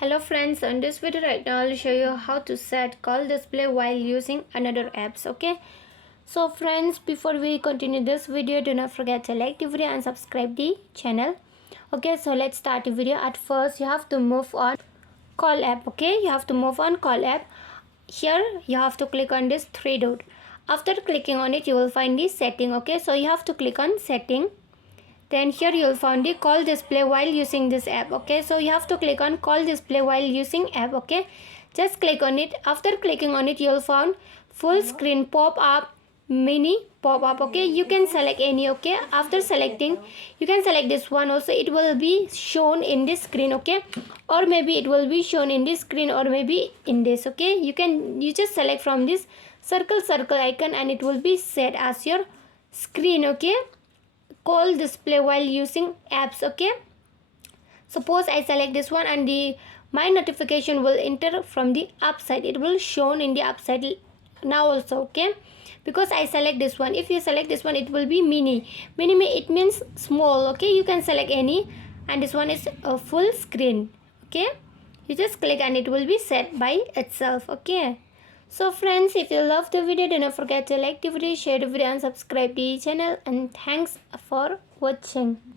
Hello friends, in this video right now I'll show you how to set call display while using another apps. Okay, so friends, before we continue this video, do not forget to like the video and subscribe the channel. Okay, so let's start the video. At first you have to move on call app. Okay, you have to move on call app. Here you have to click on this three dot. After clicking on it, you will find the setting. Okay, so you have to click on setting. Then here you will find the call display while using this app. Okay, so you have to click on call display while using app. Okay, just click on it. After clicking on it, you will find full screen pop up, mini pop up. Okay, you can select any. Okay, after selecting, you can select this one also. It will be shown in this screen. Okay, or maybe it will be shown in this screen, or maybe in this. Okay, you just select from this circle icon and it will be set as your screen. Okay, call display while using apps. Okay, suppose I select this one and the my notification will enter from the upside. It will shown in the upside now also. Okay, because I select this one. If you select this one, it will be mini. It means small. Okay, you can select any, and this one is a full screen. Okay, you just click and it will be set by itself. Okay, so friends, if you love the video, do not forget to like the video, share the video and subscribe the channel, and thanks for watching.